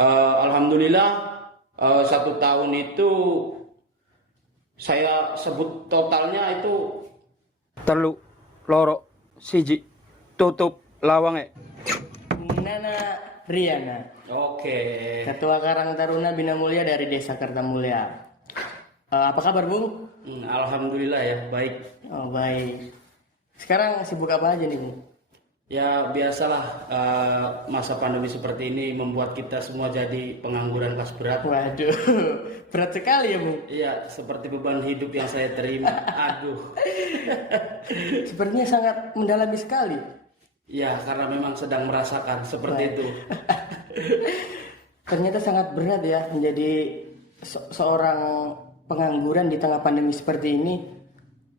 Alhamdulillah 1 tahun itu saya sebut totalnya itu telu loro siji tutup lawange. Bung Nana Riana, oke. Ketua Karang Taruna Bina Mulia dari Desa Kartamulya. Apa kabar, Bung? Alhamdulillah ya, baik. Oh, baik. Sekarang sibuk apa aja nih, Bung? Ya biasalah, masa pandemi seperti ini membuat kita semua jadi pengangguran kelas berat. Waduh, berat sekali ya, Bung. Iya, seperti beban hidup yang saya terima. Aduh. Sepertinya sangat mendalami sekali. Ya, karena memang sedang merasakan seperti itu. Ternyata sangat berat ya menjadi seorang pengangguran di tengah pandemi seperti ini.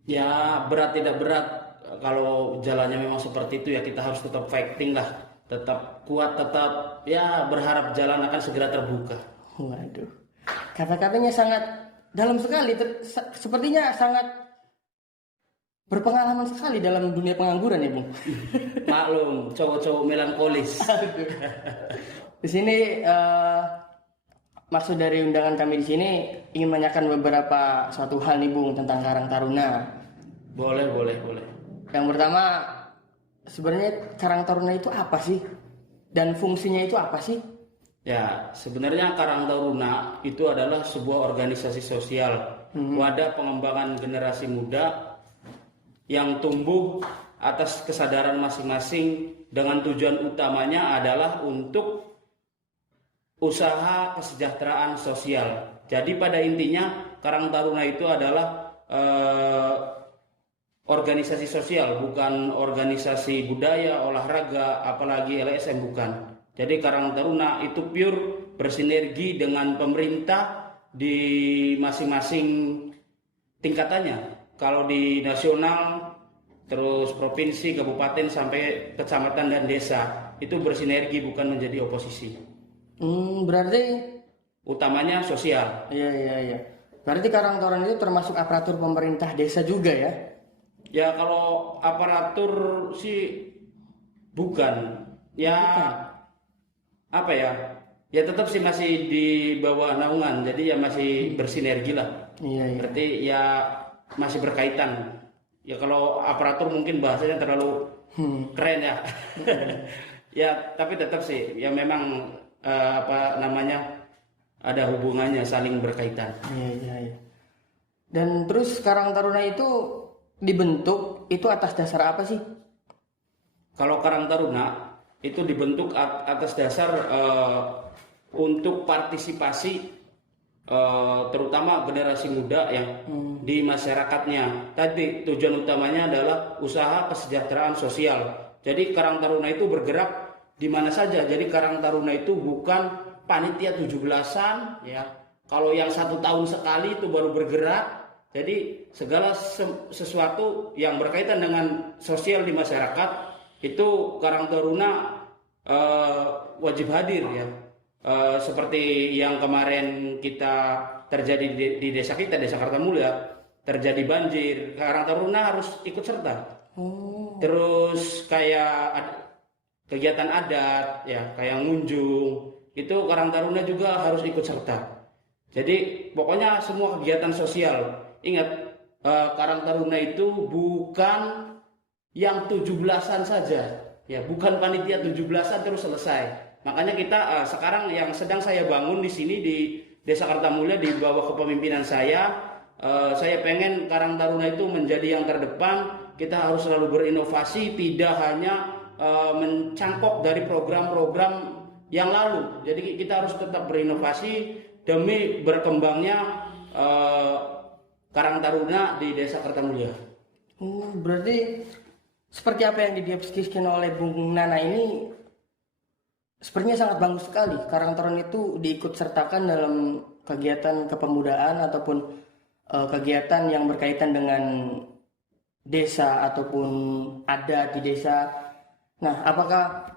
Ya, berat tidak berat. Kalau jalannya memang seperti itu ya kita harus tetap fighting lah. Tetap kuat, tetap ya berharap jalan akan segera terbuka. Waduh, kata-katanya sangat dalam sekali. Sepertinya sangat berpengalaman sekali dalam dunia pengangguran ya, Bung. Maklum, cowok-cowok melankolis. Di sini maksud dari undangan kami di sini ingin menanyakan beberapa suatu hal nih, Bung, tentang Karang Taruna. Boleh. Yang pertama, sebenarnya Karang Taruna itu apa sih? Dan fungsinya itu apa sih? Ya, sebenarnya Karang Taruna itu adalah sebuah organisasi sosial, wadah pengembangan generasi muda yang tumbuh atas kesadaran masing-masing dengan tujuan utamanya adalah untuk usaha kesejahteraan sosial. Jadi pada intinya Karang Taruna itu adalah organisasi sosial, bukan organisasi budaya, olahraga, apalagi LSM, bukan. Jadi Karang Taruna itu pure bersinergi dengan pemerintah di masing-masing tingkatannya. Kalau di nasional, terus provinsi, kabupaten, sampai kecamatan dan desa, itu bersinergi bukan menjadi oposisi. Berarti Utamanya sosial. Iya. Berarti Karang Taruna itu termasuk aparatur pemerintah desa juga ya? Ya kalau aparatur sih bukan. Ya Bukan. apa ya? Ya tetap sih masih di bawah naungan. Jadi ya masih bersinergi lah. Iya. Berarti ya masih berkaitan. Ya kalau aparatur mungkin bahasanya terlalu keren ya. Ya tapi tetap sih ya memang ada hubungannya, saling berkaitan. Iya. Dan terus Karang Taruna itu dibentuk itu atas dasar apa sih? Kalau Karang Taruna itu dibentuk atas dasar untuk partisipasi terutama generasi muda yang di masyarakatnya. Tadi tujuan utamanya adalah usaha kesejahteraan sosial. Jadi Karang Taruna itu bergerak di mana saja. Jadi Karang Taruna itu bukan panitia 17-an ya. Kalau yang 1 tahun sekali itu baru bergerak. Jadi segala sesuatu yang berkaitan dengan sosial di masyarakat itu Karang Taruna wajib hadir ya. Seperti yang kemarin kita terjadi di desa kita, Desa Kartamulya, terjadi banjir, Karang Taruna harus ikut serta. Terus kayak kegiatan adat ya, kayak ngunjung, itu Karang Taruna juga harus ikut serta. Jadi pokoknya semua kegiatan sosial. Ingat, Karang Taruna itu bukan yang 17-an saja, ya, bukan panitia 17-an terus selesai. Makanya kita sekarang yang sedang saya bangun di sini di Desa Kartamulya di bawah kepemimpinan saya pengen Karang Taruna itu menjadi yang terdepan. Kita harus selalu berinovasi, tidak hanya mencangkok dari program-program yang lalu. Jadi kita harus tetap berinovasi demi berkembangnya Karang Taruna di Desa Kartamulya. Berarti seperti apa yang dideskripsikan oleh Bung Nana ini sepertinya sangat bagus sekali. Karang Taruna itu diikut sertakan dalam kegiatan kepemudaan ataupun kegiatan yang berkaitan dengan desa ataupun adat di desa. Nah, apakah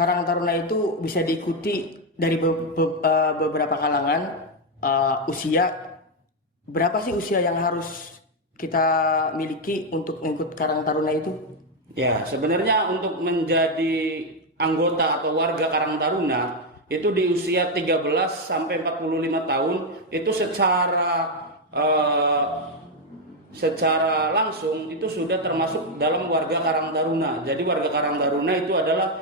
Karang Taruna itu bisa diikuti dari beberapa kalangan usia? Berapa sih usia yang harus kita miliki untuk ikut Karang Taruna itu? Ya, sebenarnya untuk menjadi anggota atau warga Karang Taruna itu di usia 13 sampai 45 tahun itu secara langsung itu sudah termasuk dalam warga Karang Taruna. Jadi warga Karang Taruna itu adalah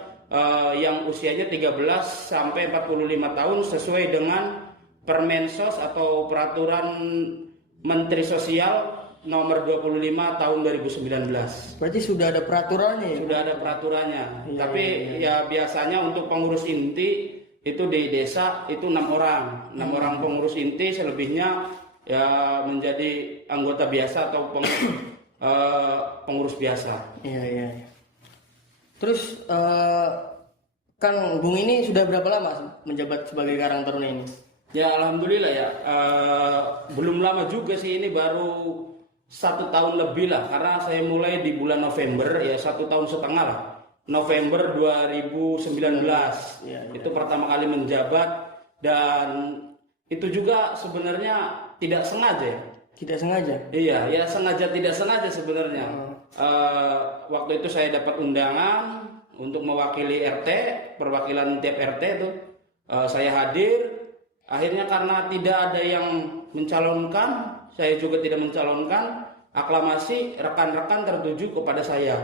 yang usianya 13 sampai 45 tahun sesuai dengan Permensos atau Peraturan Menteri Sosial nomor 25 tahun 2019. Berarti sudah ada peraturannya ya? Sudah ada peraturannya. Iya, Tapi ya biasanya untuk pengurus inti itu di desa itu 6 orang. 6 orang pengurus inti, selebihnya ya menjadi anggota biasa atau pengurus biasa. Iya. Terus kan Bung ini sudah berapa lama menjabat sebagai Karang Taruna ini? Ya alhamdulillah ya, belum lama juga sih, ini baru 1 tahun lebih lah, karena saya mulai di bulan November ya, 1 tahun setengah lah, November 2019 Ya. itu pertama kali menjabat, dan itu juga sebenarnya tidak sengaja ya. Tidak sengaja? Iya, ya sengaja tidak sengaja sebenarnya. Waktu itu saya dapat undangan untuk mewakili RT, perwakilan tiap RT itu, saya hadir. Akhirnya karena tidak ada yang mencalonkan, saya juga tidak mencalonkan, aklamasi rekan-rekan tertuju kepada saya.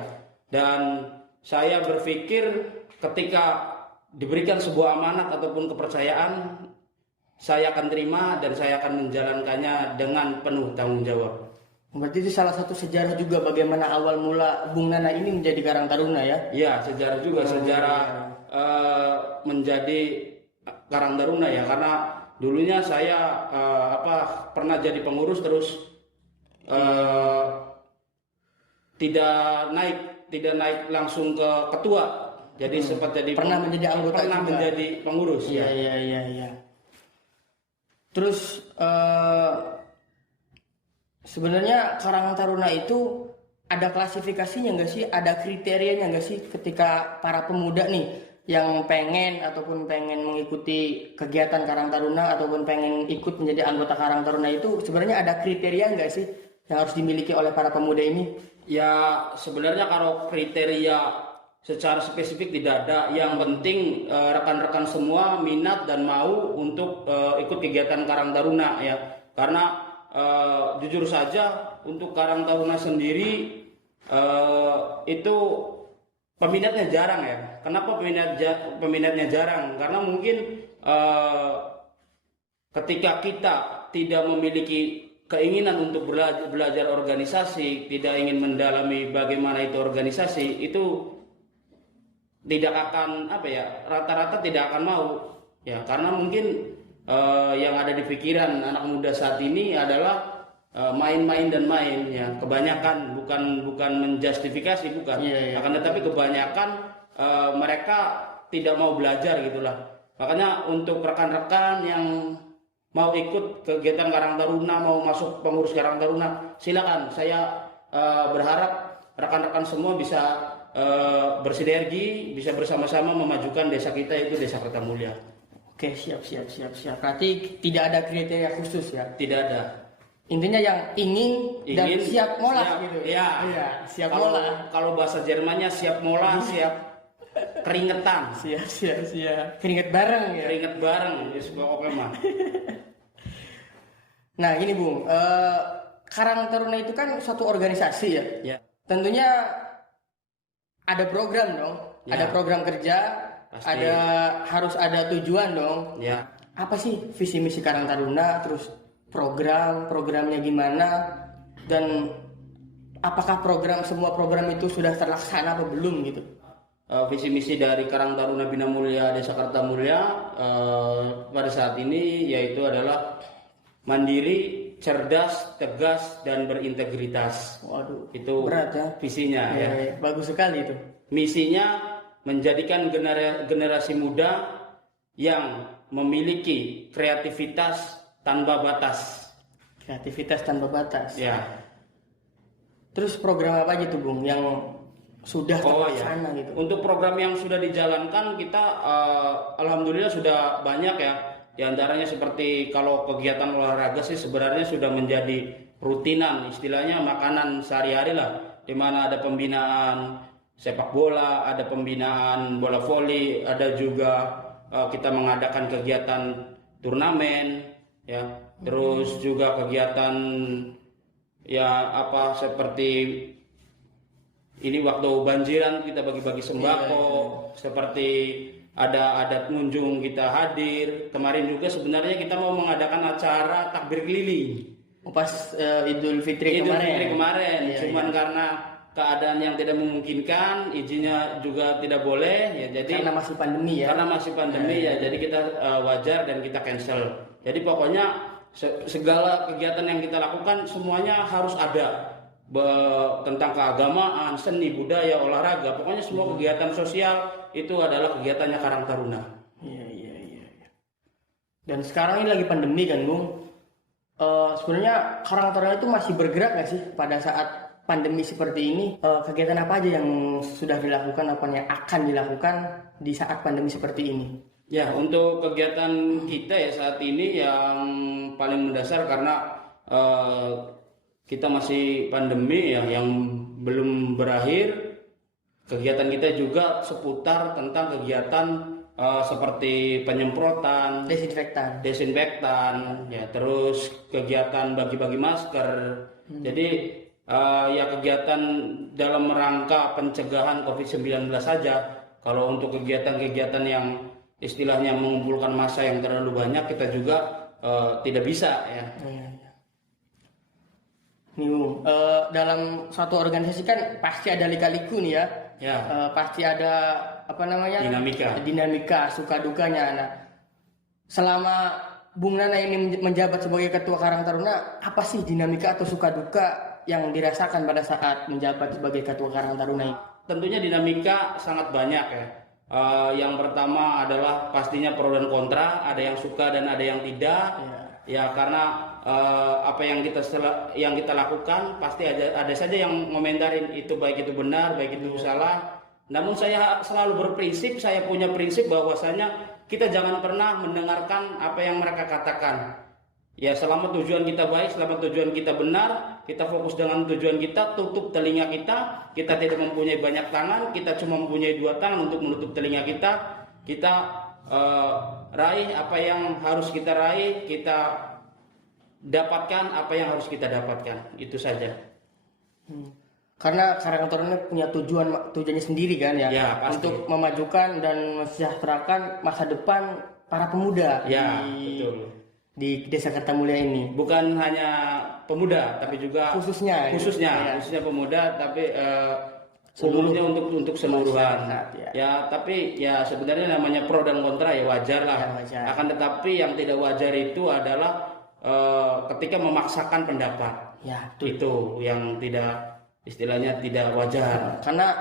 Dan saya berpikir ketika diberikan sebuah amanat ataupun kepercayaan, saya akan terima dan saya akan menjalankannya dengan penuh tanggung jawab. Berarti itu salah satu sejarah juga bagaimana awal mula Bung Nana ini menjadi Karang Taruna ya? Ya, sejarah juga, sejarah menjadi Karang Taruna ya, karena dulunya saya pernah jadi pengurus terus tidak naik langsung ke ketua, jadi sempat jadi pernah menjadi anggota, pernah juga menjadi pengurus. Iya. Terus sebenarnya Karang Taruna itu ada klasifikasinya nggak sih? Ada kriterianya nggak sih ketika para pemuda nih yang pengen mengikuti kegiatan Karang Taruna ataupun pengen ikut menjadi anggota Karang Taruna itu sebenarnya ada kriteria nggak sih yang harus dimiliki oleh para pemuda ini? Ya sebenarnya kalau kriteria secara spesifik tidak ada. Yang penting rekan-rekan semua minat dan mau untuk ikut kegiatan Karang Taruna ya. Karena jujur saja untuk Karang Taruna sendiri itu peminatnya jarang ya. Kenapa peminatnya jarang? Karena mungkin ketika kita tidak memiliki keinginan untuk belajar organisasi, tidak ingin mendalami bagaimana itu organisasi, itu tidak akan rata-rata tidak akan mau ya, karena mungkin yang ada di pikiran anak muda saat ini adalah main-main dan main ya, kebanyakan, bukan menjustifikasi, bukan. Akan tetapi kebanyakan mereka tidak mau belajar gitulah. Makanya untuk rekan-rekan yang mau ikut kegiatan Karang Taruna, mau masuk pengurus Karang Taruna, silakan. Saya berharap rekan-rekan semua bisa bersinergi, bisa bersama-sama memajukan desa kita, yaitu Desa Kertamulia. Oke, siap. Berarti tidak ada kriteria khusus ya? Tidak ada. Intinya yang ingin dan siap mola gitu. Iya, siap mola. Kalau bahasa Jermannya siap mola, siap keringetan. Siap. Keringet bareng ya. Keringet bareng ya, pokoknya mah. Nah, ini Bung, Karang Taruna itu kan suatu organisasi ya. Ya. Tentunya ada program dong, Ya. ada program kerja, Pasti. harus ada tujuan dong. Ya. Apa sih visi misi Karang Taruna, terus programnya gimana, dan apakah semua program itu sudah terlaksana apa belum gitu? Visi misi dari Karang Taruna Bina Mulia Desa Kertamulia pada saat ini yaitu adalah mandiri, cerdas, tegas, dan berintegritas. Waduh, Itu berat ya. visinya ya. Bagus sekali itu. Misinya menjadikan generasi muda yang memiliki kreativitas tanpa batas. Kreativitas tanpa batas. Ya. Terus program apa gitu Bung yang sudah terlaksana gitu? Untuk program yang sudah dijalankan kita alhamdulillah sudah banyak ya. Di antaranya seperti kalau kegiatan olahraga sih sebenarnya sudah menjadi rutinan, istilahnya makanan sehari-hari lah, di mana ada pembinaan sepak bola, ada pembinaan bola voli, ada juga kita mengadakan kegiatan turnamen, ya, terus juga kegiatan ya apa seperti ini waktu banjiran kita bagi-bagi sembako, seperti ada adat ngunjung kita hadir. Kemarin juga sebenarnya kita mau mengadakan acara takbir keliling. Pas Idul Fitri kemarin. Iya, Cuman karena keadaan yang tidak memungkinkan, izinnya juga tidak boleh, ya jadi karena masih pandemi ya. Karena masih pandemi ya, jadi kita wajar dan kita cancel. Jadi pokoknya segala kegiatan yang kita lakukan semuanya harus ada tentang keagamaan, seni, budaya, olahraga. Pokoknya semua kegiatan sosial itu adalah kegiatannya Karang Taruna. Iya. Dan sekarang ini lagi pandemi kan, Bung. Sebenarnya Karang Taruna itu masih bergerak nggak sih pada saat pandemi seperti ini? Kegiatan apa aja yang sudah dilakukan, apa yang akan dilakukan di saat pandemi seperti ini? Ya, untuk kegiatan kita ya saat ini yang paling mendasar karena kita masih pandemi ya yang belum berakhir. Kegiatan kita juga seputar tentang kegiatan seperti penyemprotan, desinfektan, ya terus kegiatan bagi-bagi masker. Jadi ya kegiatan dalam rangka pencegahan COVID-19 saja. Kalau untuk kegiatan-kegiatan yang istilahnya mengumpulkan massa yang terlalu banyak, kita juga tidak bisa ya. Dalam suatu organisasi kan pasti ada lika-liku nih ya. Pasti ada apa namanya dinamika suka dukanya. Nah, selama Bung Nana ini menjabat sebagai ketua Karang Taruna, apa sih dinamika atau suka duka yang dirasakan pada saat menjabat sebagai ketua Karang Taruna ini? Tentunya dinamika sangat banyak ya. Yang pertama adalah pastinya pro dan kontra, ada yang suka dan ada yang tidak. Ya karena apa yang kita lakukan pasti ada saja yang ngomentarin itu baik itu benar, baik itu salah. Namun saya selalu berprinsip, saya punya prinsip bahwasanya kita jangan pernah mendengarkan apa yang mereka katakan. Ya selama tujuan kita baik, selama tujuan kita benar, kita fokus dengan tujuan kita, tutup telinga kita. Kita tidak mempunyai banyak tangan, kita cuma mempunyai 2 tangan untuk menutup telinga kita. Kita raih apa yang harus kita raih, kita dapatkan apa yang harus kita dapatkan, itu saja. Karena Karang Taruna punya tujuannya sendiri kan ya, untuk memajukan dan mensejahterakan masa depan para pemuda betul. Di Desa Kertamulia ini. Bukan hanya pemuda, tapi juga khususnya pemuda, tapi umumnya untuk seluruhan. Ya, tapi ya sebenarnya namanya pro dan kontra ya wajar lah. Akan tetapi yang tidak wajar itu adalah ketika memaksakan pendapat. Itu yang tidak istilahnya tidak wajar. Karena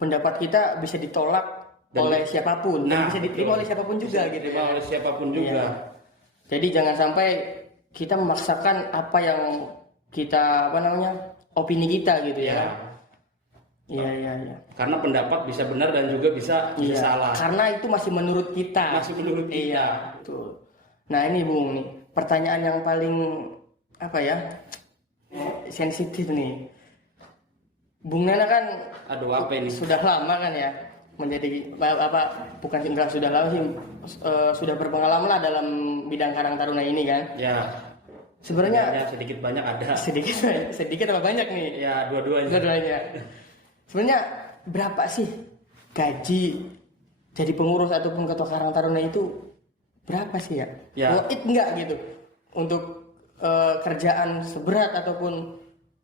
pendapat kita bisa ditolak oleh siapapun, dan bisa diterima oleh siapapun juga gitu. Oleh siapapun juga. Jadi jangan sampai kita memaksakan apa yang kita opini kita gitu ya. Iya. Karena pendapat bisa benar dan juga bisa salah. Karena itu masih menurut kita. Iya, betul. Nah ini Bung nih, pertanyaan yang paling sensitif nih. Bung Nana kan sudah lama kan ya menjadi sudah lama sih, sudah berpengalaman lah dalam bidang Karang Taruna ini kan. Ya. Sebenarnya sedikit banyak ada. Sedikit apa banyak nih? Ya, dua-duanya. Sebenarnya berapa sih gaji jadi pengurus ataupun ketua Karang Taruna itu berapa sih ya? Worth it enggak gitu untuk kerjaan seberat ataupun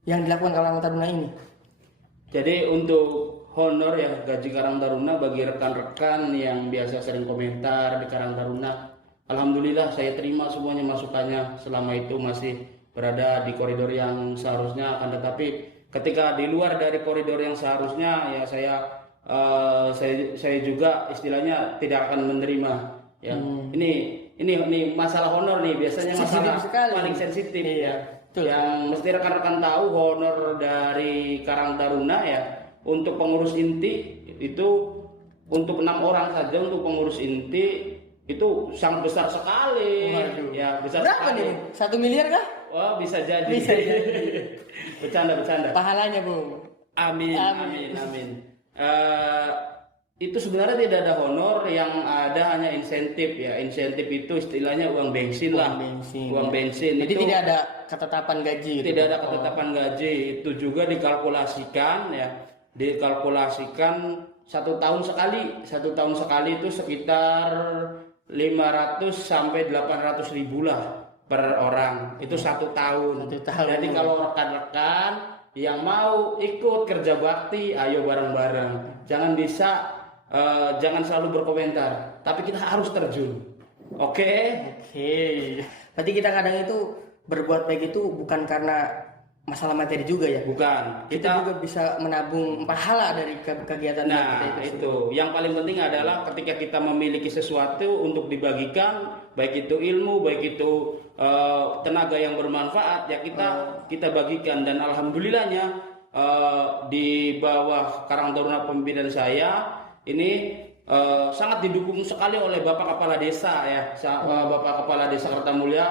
yang dilakukan Karang Taruna ini? Jadi untuk honor ya gaji Karang Taruna bagi rekan-rekan yang biasa sering komentar di Karang Taruna, alhamdulillah saya terima semuanya masukannya selama itu masih berada di koridor yang seharusnya. Akan tetapi ketika di luar dari koridor yang seharusnya ya saya juga istilahnya tidak akan menerima ya. Ini masalah honor nih, biasanya masalah paling sensitif ya. Yang mesti rekan-rekan tahu, honor dari Karang Taruna ya untuk pengurus inti itu untuk 6 orang saja, untuk pengurus inti itu sangat besar sekali. Ya, besar berapa sekali. Nih? 1 miliar kah? Wah, bisa jadi. Bercanda. Pahalanya, Bung. Amin. itu sebenarnya tidak ada honor, yang ada hanya insentif ya. Insentif itu istilahnya uang bensin lah. Uang bensin. Jadi itu tidak ada ketetapan gaji gitu. tidak ada ketetapan gaji. Itu juga dikalkulasikan ya. Dikalkulasikan 1 tahun sekali. 1 tahun sekali itu sekitar 500 sampai 800 ribu lah per orang. Itu 1 tahun. 1 tahun. Jadi kalau rekan-rekan yang mau ikut kerja bakti, ayo bareng-bareng. Jangan selalu berkomentar, tapi kita harus terjun. Oke. Berarti kita kadang itu berbuat baik itu bukan karena masalah materi juga ya. Bukan. Kita juga bisa menabung pahala dari kegiatan Nah, itu. Yang paling penting adalah ketika kita memiliki sesuatu untuk dibagikan, baik itu ilmu, baik itu tenaga yang bermanfaat, ya kita bagikan. Dan alhamdulillahnya di bawah Karang Taruna Pembinaan saya ini sangat didukung sekali oleh Bapak Kepala Desa ya. Bapak Kepala Desa Kertamulya,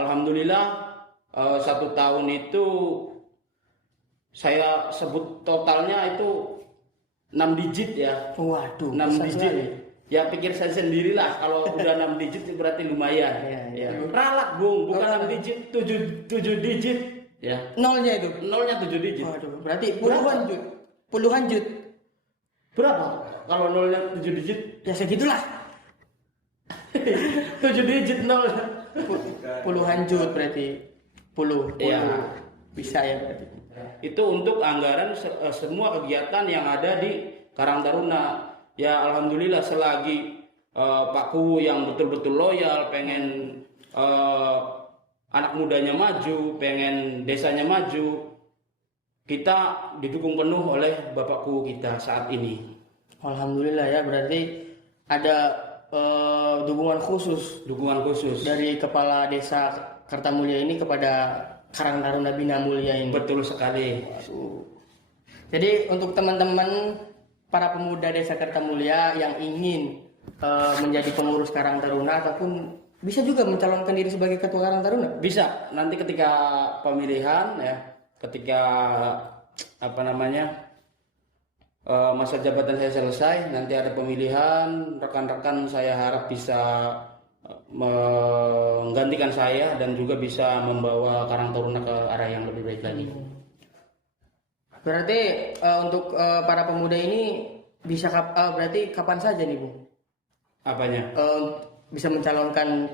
alhamdulillah 1 tahun itu saya sebut totalnya itu 6 digit ya. Waduh, 6 digit. Ya pikir saya sendirilah, kalau udah 6 digit itu berarti lumayan. Ya. Ralat Bung, bukan 6 digit, 7 digit. Ya. Nolnya itu. Nolnya 7 digit. Waduh, berarti puluhan jut. Berapa? Kalau nolnya 7 digit? Ya segitulah. 7 digit nol. Puluhan jut berarti. Puluh. Ya. Bisa ya berarti. Itu untuk anggaran semua kegiatan yang ada di Karang Taruna. Ya alhamdulillah selagi Pak Ku yang betul-betul loyal, pengen anak mudanya maju, pengen desanya maju, kita didukung penuh oleh Bapak Ku kita saat ini. Alhamdulillah ya, berarti ada dukungan khusus dari Kepala Desa Kertamulya ini kepada Karang Taruna Bina Mulia ini. Betul sekali. Jadi untuk teman-teman para pemuda Desa Kertamulya yang ingin menjadi pengurus Karang Taruna ataupun bisa juga mencalonkan diri sebagai ketua Karang Taruna. Bisa nanti ketika pemilihan ya, ketika masa jabatan saya selesai, nanti ada pemilihan, rekan-rekan saya harap bisa menggantikan saya dan juga bisa membawa Karang Taruna ke arah yang lebih baik lagi. Berarti untuk para pemuda ini bisa berarti kapan saja nih Bu? Apanya? Bisa mencalonkan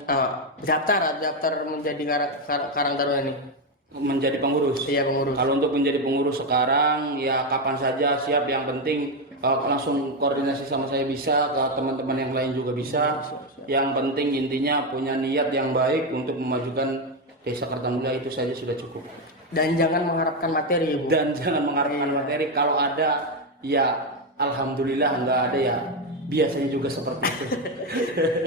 daftar menjadi Karang Taruna ini? Menjadi pengurus. Iya, pengurus. Kalau untuk menjadi pengurus sekarang ya kapan saja siap, yang penting langsung koordinasi sama saya bisa, ke teman-teman yang lain juga bisa. Yang penting intinya punya niat yang baik untuk memajukan Desa Kertamulya, itu saja sudah cukup. Dan jangan mengharapkan materi ya Bu. Dan jangan mengharapkan materi. Kalau ada ya alhamdulillah, nggak ada ya biasanya juga seperti itu.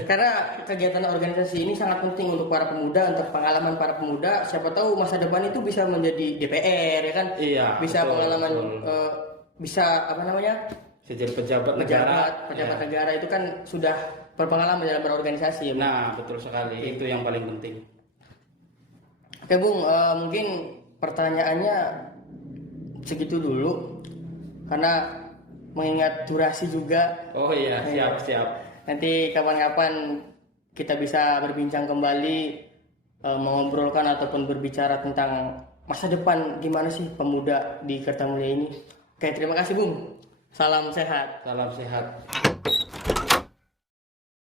Karena kegiatan organisasi ini sangat penting untuk para pemuda, untuk pengalaman para pemuda. Siapa tahu masa depan itu bisa menjadi DPR ya kan? Iya. Bisa betul, pengalaman betul. Bisa Bisa jadi pejabat negara. Pejabat negara itu kan sudah berpengalaman dalam berorganisasi ya Bu. Nah betul sekali, itu yang paling penting. Oke Bung, mungkin pertanyaannya segitu dulu karena mengingat durasi juga. Oh iya, siap. Nanti kapan-kapan kita bisa berbincang kembali, mengobrolkan ataupun berbicara tentang masa depan gimana sih pemuda di Kertamulya ini. Oke, terima kasih Bung. Salam sehat. Salam sehat.